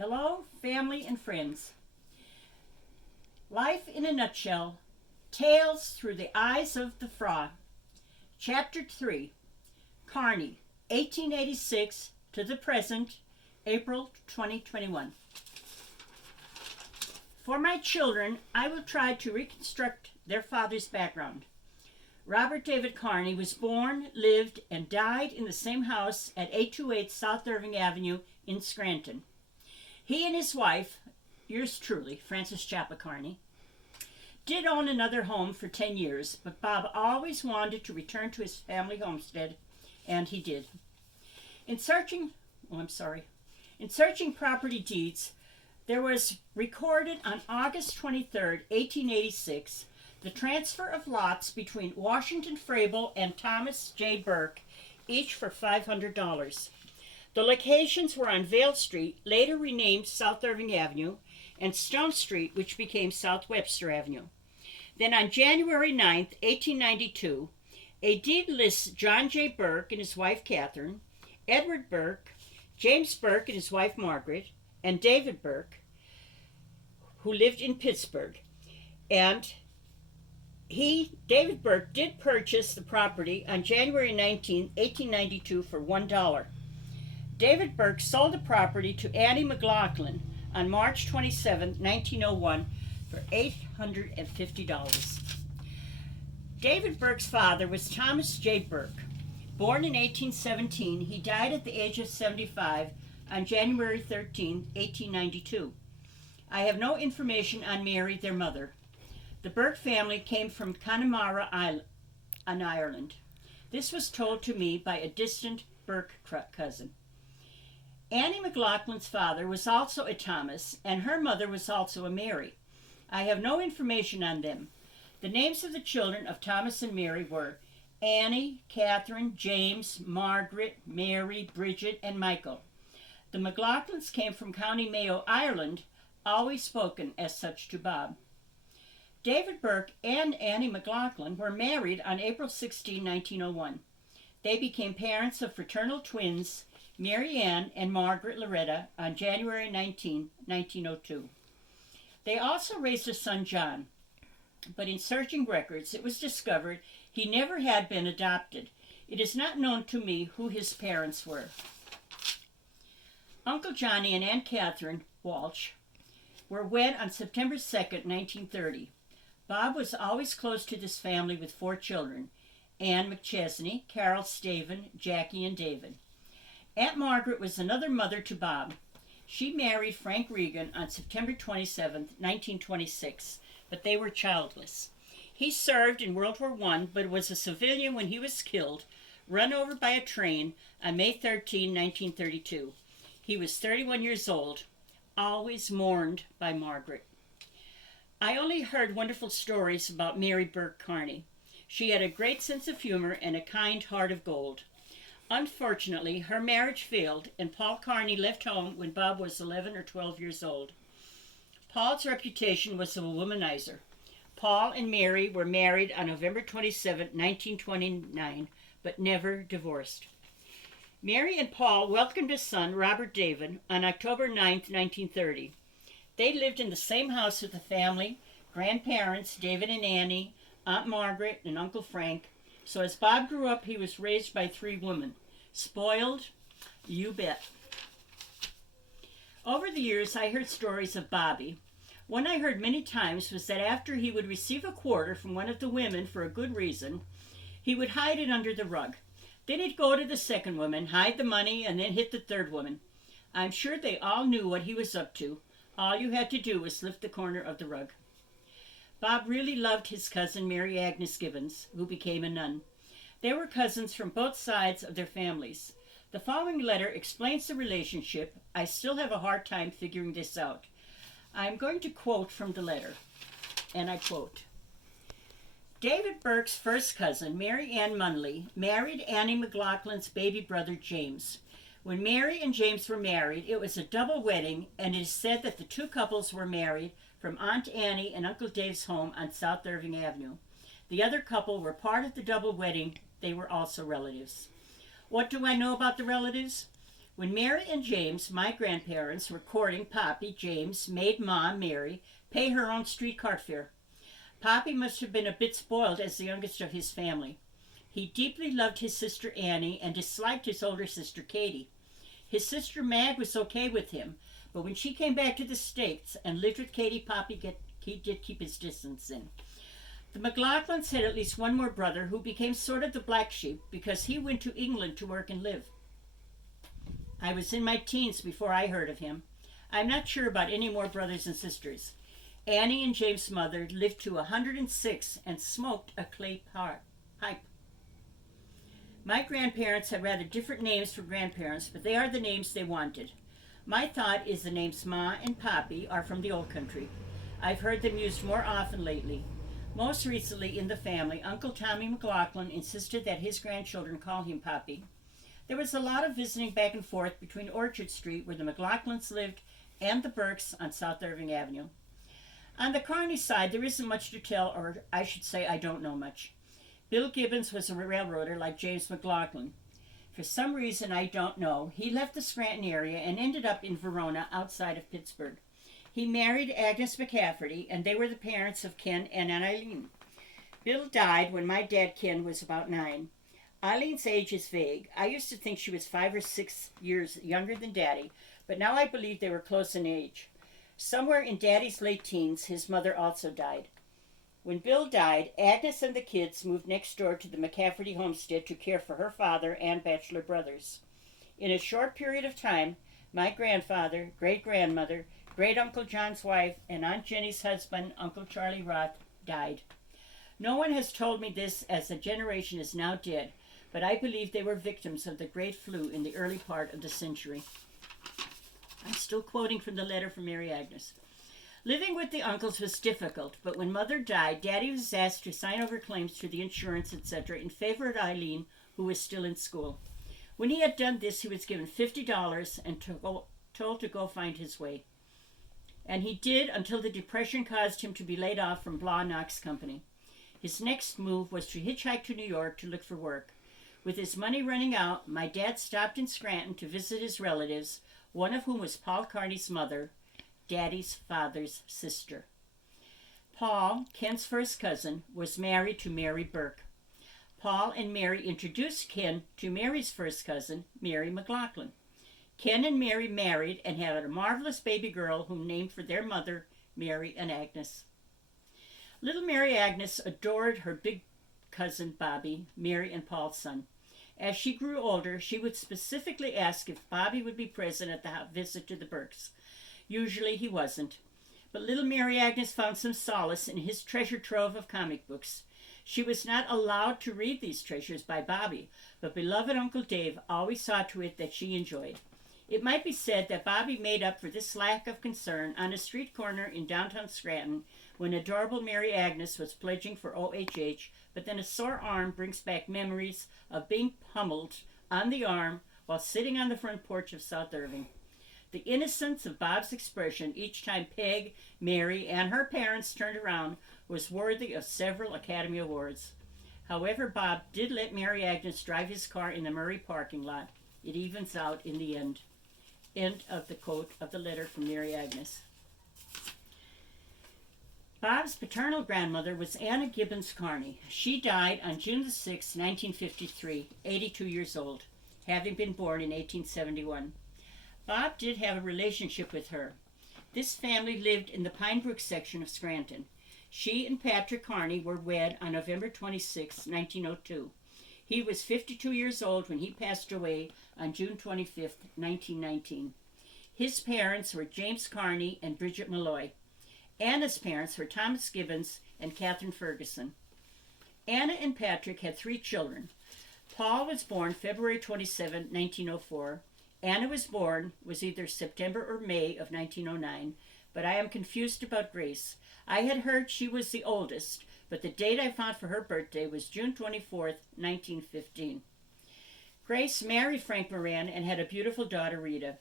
Hello, family and friends. Life in a Nutshell, Tales Through the Eyes of the Fra. Chapter 3, Kearney, 1886 to the present, April 2021. For my children, I will try to reconstruct their father's background. Robert David Kearney was born, lived, and died in the same house at 828 South Irving Avenue in Scranton. He and his wife, yours truly, Frances Chappa Kearney, did own another home for 10 years, but Bob always wanted to return to his family homestead, and he did. In searching property deeds, there was recorded on August 23, 1886, the transfer of lots between Washington Frable and Thomas J. Burke, each for $500. The locations were on Vale Street, later renamed South Irving Avenue, and Stone Street, which became South Webster Avenue. Then on January 9, 1892, a deed lists John J. Burke and his wife Catherine, Edward Burke, James Burke and his wife Margaret, and David Burke, who lived in Pittsburgh. And David Burke, did purchase the property on January 19, 1892 for $1. David Burke sold the property to Annie McLaughlin on March 27, 1901 for $850. David Burke's father was Thomas J. Burke. Born in 1817, he died at the age of 75 on January 13, 1892. I have no information on Mary, their mother. The Burke family came from Connemara on Ireland. This was told to me by a distant Burke cousin. Annie McLaughlin's father was also a Thomas, and her mother was also a Mary. I have no information on them. The names of the children of Thomas and Mary were Annie, Catherine, James, Margaret, Mary, Bridget, and Michael. The McLaughlins came from County Mayo, Ireland, always spoken as such to Bob. David Burke and Annie McLaughlin were married on April 16, 1901. They became parents of fraternal twins, Mary Ann and Margaret Loretta, on January 19, 1902. They also raised a son, John, but in searching records, it was discovered he never had been adopted. It is not known to me who his parents were. Uncle Johnny and Aunt Catherine Walsh were wed on September 2, 1930. Bob was always close to this family with 4 children, Ann McChesney, Carol Staven, Jackie, and David. Aunt Margaret was another mother to Bob. She married Frank Regan on September 27, 1926, but they were childless. He served in World War I, but was a civilian when he was killed, run over by a train on May 13, 1932. He was 31 years old, always mourned by Margaret. I only heard wonderful stories about Mary Burke Kearney. She had a great sense of humor and a kind heart of gold. Unfortunately, her marriage failed, and Paul Kearney left home when Bob was 11 or 12 years old. Paul's reputation was of a womanizer. Paul and Mary were married on November 27, 1929, but never divorced. Mary and Paul welcomed a son, Robert David, on October 9, 1930. They lived in the same house with the family, grandparents, David and Annie, Aunt Margaret, and Uncle Frank. So as Bob grew up, he was raised by 3 women. Spoiled? You bet. Over the years, I heard stories of Bobby. One I heard many times was that after he would receive a quarter from one of the women for a good reason, he would hide it under the rug. Then he'd go to the second woman, hide the money, and then hit the third woman. I'm sure they all knew what he was up to. All you had to do was lift the corner of the rug. Bob really loved his cousin Mary Agnes Gibbons, who became a nun. They were cousins from both sides of their families. The following letter explains the relationship. I still have a hard time figuring this out. I'm going to quote from the letter, and I quote, David Burke's first cousin, Mary Ann Munley, married Annie McLaughlin's baby brother, James. When Mary and James were married, it was a double wedding, and it is said that the 2 couples were married from Aunt Annie and Uncle Dave's home on South Irving Avenue. The other couple were part of the double wedding. They were also relatives. What do I know about the relatives? When Mary and James, my grandparents, were courting Poppy, James made Ma, Mary, pay her own street cart fare. Poppy must have been a bit spoiled as the youngest of his family. He deeply loved his sister Annie and disliked his older sister Katie. His sister Mag was okay with him, but when she came back to the States and lived with Katie, he did keep his distance in. The McLaughlins had at least one more brother who became sort of the black sheep because he went to England to work and live. I was in my teens before I heard of him. I'm not sure about any more brothers and sisters. Annie and James' mother lived to 106 and smoked a clay pipe. My grandparents had rather different names for grandparents, but they are the names they wanted. My thought is the names Ma and Poppy are from the old country. I've heard them used more often lately. Most recently in the family, Uncle Tommy McLaughlin insisted that his grandchildren call him Poppy. There was a lot of visiting back and forth between Orchard Street, where the McLaughlins lived, and the Burkes on South Irving Avenue. On the Kearney side, there isn't much to tell, or I should say I don't know much. Bill Gibbons was a railroader like James McLaughlin. For some reason I don't know, he left the Scranton area and ended up in Verona outside of Pittsburgh. He married Agnes McCafferty, and they were the parents of Ken and Eileen. Bill died when my dad Ken was about 9. Eileen's age is vague. I used to think she was 5 or 6 years younger than Daddy, but now I believe they were close in age. Somewhere in Daddy's late teens, his mother also died. When Bill died, Agnes and the kids moved next door to the McCafferty homestead to care for her father and bachelor brothers. In a short period of time, my grandfather, great-grandmother, great-uncle John's wife, and Aunt Jenny's husband, Uncle Charlie Roth, died. No one has told me this, as the generation is now dead, but I believe they were victims of the great flu in the early part of the century. I'm still quoting from the letter from Mary Agnes. Living with the uncles was difficult, but when Mother died, Daddy was asked to sign over claims to the insurance, etc., in favor of Eileen, who was still in school. When he had done this, he was given $50 and told to go find his way. And he did until the Depression caused him to be laid off from Blah Knox Company. His next move was to hitchhike to New York to look for work. With his money running out, my dad stopped in Scranton to visit his relatives, one of whom was Paul Kearney's mother, Daddy's father's sister. Paul, Ken's first cousin, was married to Mary Burke. Paul and Mary introduced Ken to Mary's first cousin, Mary McLaughlin. Ken and Mary married and had a marvelous baby girl whom named for their mother, Mary and Agnes. Little Mary Agnes adored her big cousin Bobby, Mary and Paul's son. As she grew older, she would specifically ask if Bobby would be present at the visit to the Burkes. Usually he wasn't. But little Mary Agnes found some solace in his treasure trove of comic books. She was not allowed to read these treasures by Bobby, but beloved Uncle Dave always saw to it that she enjoyed. It might be said that Bobby made up for this lack of concern on a street corner in downtown Scranton when adorable Mary Agnes was pledging for OHH, but then a sore arm brings back memories of being pummeled on the arm while sitting on the front porch of South Irving. The innocence of Bob's expression each time Peg, Mary, and her parents turned around was worthy of several Academy Awards. However, Bob did let Mary Agnes drive his car in the Murray parking lot. It evens out in the end. End of the quote of the letter from Mary Agnes. Bob's paternal grandmother was Anna Gibbons Kearney. She died on June 6, 1953, 82 years old, having been born in 1871. Bob did have a relationship with her. This family lived in the Pine Brook section of Scranton. She and Patrick Kearney were wed on November 26, 1902. He was 52 years old when he passed away on June 25, 1919. His parents were James Kearney and Bridget Malloy. Anna's parents were Thomas Gibbons and Catherine Ferguson. Anna and Patrick had 3 children. Paul was born February 27, 1904. Anna was either September or May of 1909, but I am confused about Grace. I had heard she was the oldest, but the date I found for her birthday was June 24, 1915. Grace married Frank Moran and had a beautiful daughter, Rita.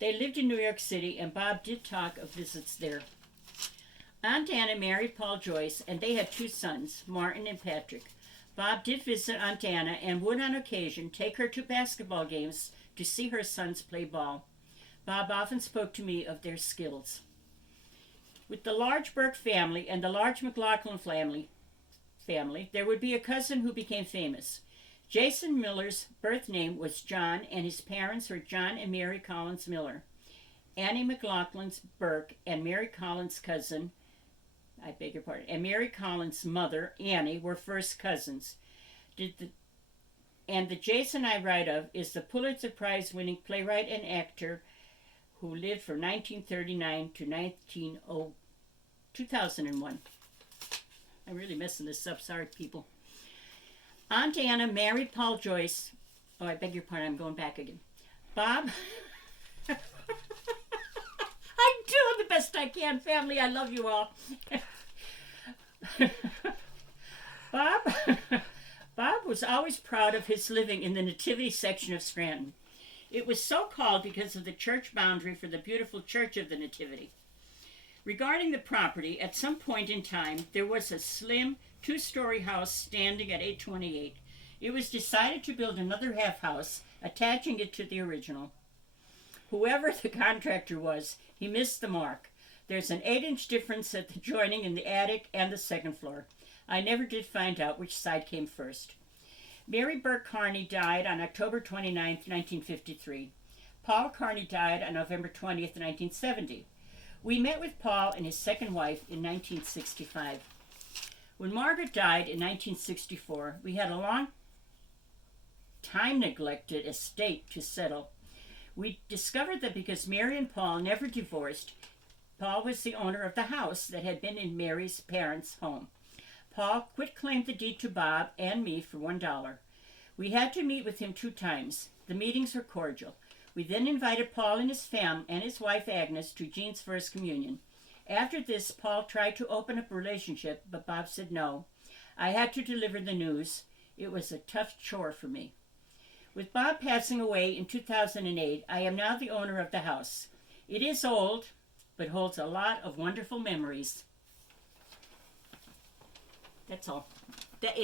They lived in New York City, and Bob did talk of visits there. Aunt Anna married Paul Joyce, and they had 2 sons, Martin and Patrick. Bob did visit Aunt Anna and would on occasion take her to basketball games to see her sons play ball. Bob often spoke to me of their skills. With the large Burke family and the large McLaughlin family, there would be a cousin who became famous. Jason Miller's birth name was John, and his parents were John and Mary Collins Miller. Annie McLaughlin's Burke and Mary Collins' cousin, and Mary Collins' mother, Annie, were first cousins. And the Jason I write of is the Pulitzer Prize winning playwright and actor who lived from 1939 to 2001. I'm really messing this up. Sorry, people. Aunt Anna married Paul Joyce. Oh, I beg your pardon. I'm going back again. Bob. I'm doing the best I can, family. I love you all. Bob was always proud of his living in the Nativity section of Scranton. It was so called because of the church boundary for the beautiful Church of the Nativity. Regarding the property, at some point in time, there was a slim two-story house standing at 828. It was decided to build another half house, attaching it to the original. Whoever the contractor was, he missed the mark. There's an 8-inch difference at the joining in the attic and the second floor. I never did find out which side came first. Mary Burke Carney died on October 29, 1953. Paul Carney died on November 20, 1970. We met with Paul and his second wife in 1965. When Margaret died in 1964, we had a long time neglected estate to settle. We discovered that because Mary and Paul never divorced, Paul was the owner of the house that had been in Mary's parents' home. Paul quit-claimed the deed to Bob and me for $1. We had to meet with him 2 times. The meetings were cordial. We then invited Paul and his and his wife Agnes to Jean's first communion. After this, Paul tried to open up a relationship, but Bob said no. I had to deliver the news. It was a tough chore for me. With Bob passing away in 2008, I am now the owner of the house. It is old, but holds a lot of wonderful memories. That's all. That is.